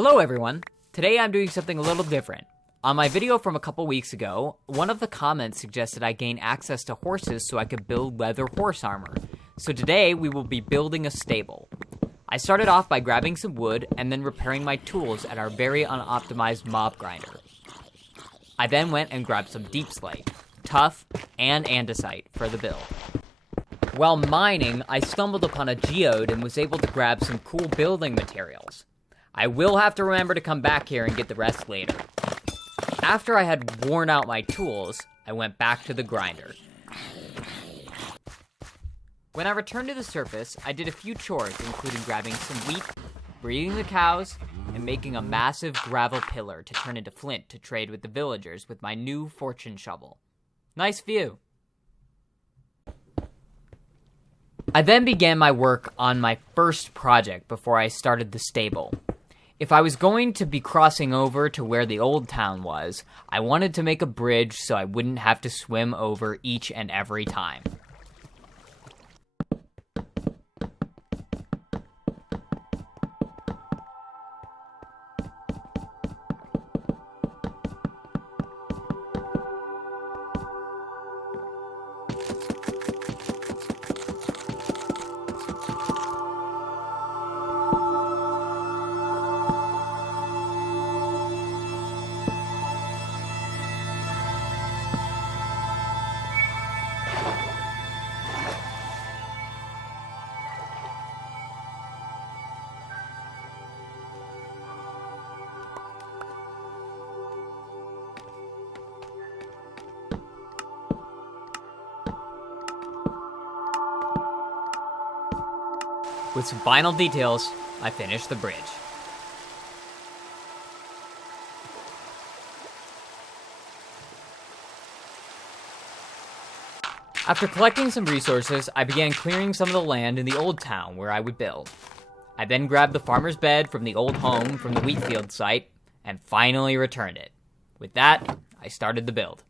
Hello everyone! Today I'm doing something a little different. On my video from a couple weeks ago, one of the comments suggested I gain access to horses so I could build leather horse armor. So today we will be building a stable. I started off by grabbing some wood and then repairing my tools at our very unoptimized mob grinder. I then went and grabbed some deep slate, tuff, and andesite for the build. While mining, I stumbled upon a geode and was able to grab some cool building materials. I will have to remember to come back here and get the rest later. After I had worn out my tools, I went back to the grinder. When I returned to the surface, I did a few chores, including grabbing some wheat, breeding the cows, and making a massive gravel pillar to turn into flint to trade with the villagers with my new fortune shovel. Nice view. I then began my work on my first project before I started the stable. If I was going to be crossing over to where the old town was, I wanted to make a bridge so I wouldn't have to swim over each and every time. With some final details, I finished the bridge. After collecting some resources, I began clearing some of the land in the old town where I would build. I then grabbed the farmer's bed from the old home from the wheat field site, and finally returned it. With that, I started the build.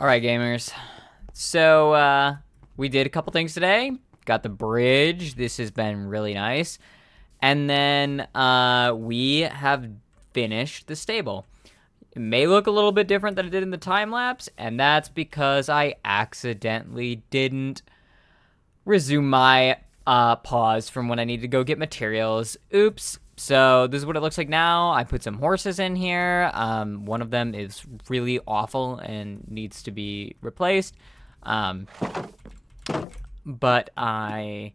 All right, gamers. So we did a couple things today. Got the bridge. This has been really nice. And then we have finished the stable. It may look a little bit different than it did in the time lapse, and that's because I accidentally didn't resume my pause from when I needed to go get materials. Oops. So this is what it looks like now. I put some horses in here. One of them is really awful and needs to be replaced. But I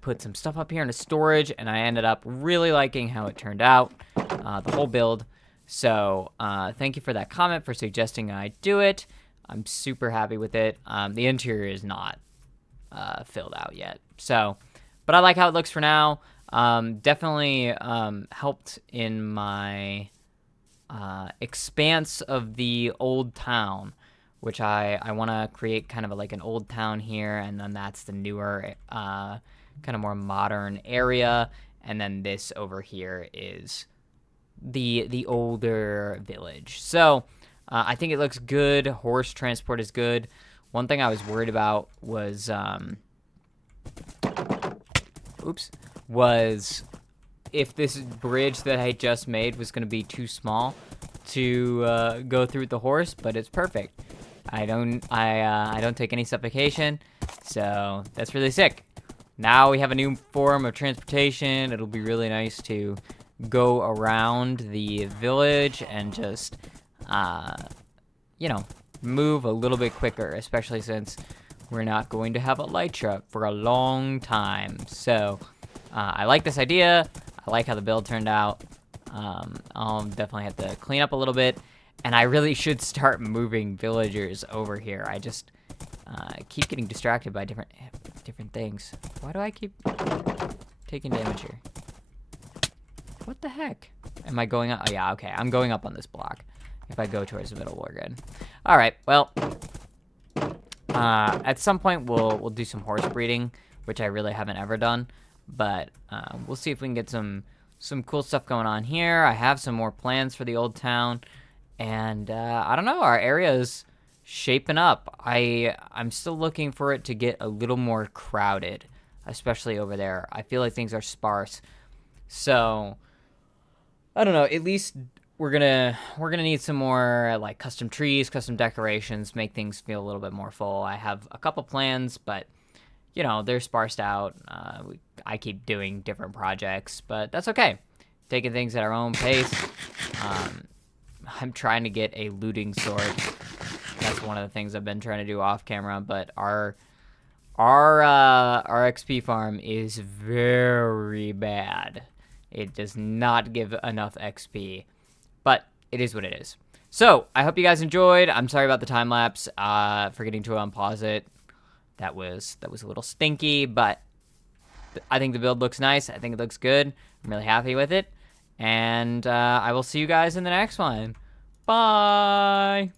put some stuff up here into storage, and I ended up really liking how it turned out, the whole build. So thank you for that comment, for suggesting I do it. I'm super happy with it. The interior is not filled out yet. So, but I like how it looks for now. Definitely helped in my expanse of the old town, which I want to create kind of like an old town here, and then that's the newer, kind of more modern area, and then this over here is the older village. So I think it looks good. Horse transport is good. One thing I was worried about was was if this bridge that I just made was going to be too small to go through with the horse, but it's perfect. I don't take any suffocation, so that's really sick. Now we have a new form of transportation. It'll be really nice to go around the village and just, move a little bit quicker, especially since we're not going to have a light truck for a long time. So I like this idea. I like how the build turned out. I'll definitely have to clean up a little bit, and I really should start moving villagers over here. I just keep getting distracted by different things. Why do I keep taking damage here? What the heck? Am I going up? Oh, yeah, okay. I'm going up on this block if I go towards the middle, we're good. All right, well, at some point we'll do some horse breeding, which I really haven't ever done, but we'll see if we can get some cool stuff going on here. I have some more plans for the old town, and I don't know, our area is shaping up. I'm still looking for it to get a little more crowded, especially over there. I feel like things are sparse, so I don't know. At least we're gonna need some more like custom trees, custom decorations, make things feel a little bit more full. I have a couple plans, but they're sparsed out. I keep doing different projects, but that's okay. Taking things at our own pace. I'm trying to get a looting sword. That's one of the things I've been trying to do off camera, but our XP farm is very bad. It does not give enough XP, but it is what it is. So I hope you guys enjoyed. I'm sorry about the time lapse, forgetting to unpause it. That was a little stinky, but I think the build looks nice. I think it looks good. I'm really happy with it, and I will see you guys in the next one. Bye.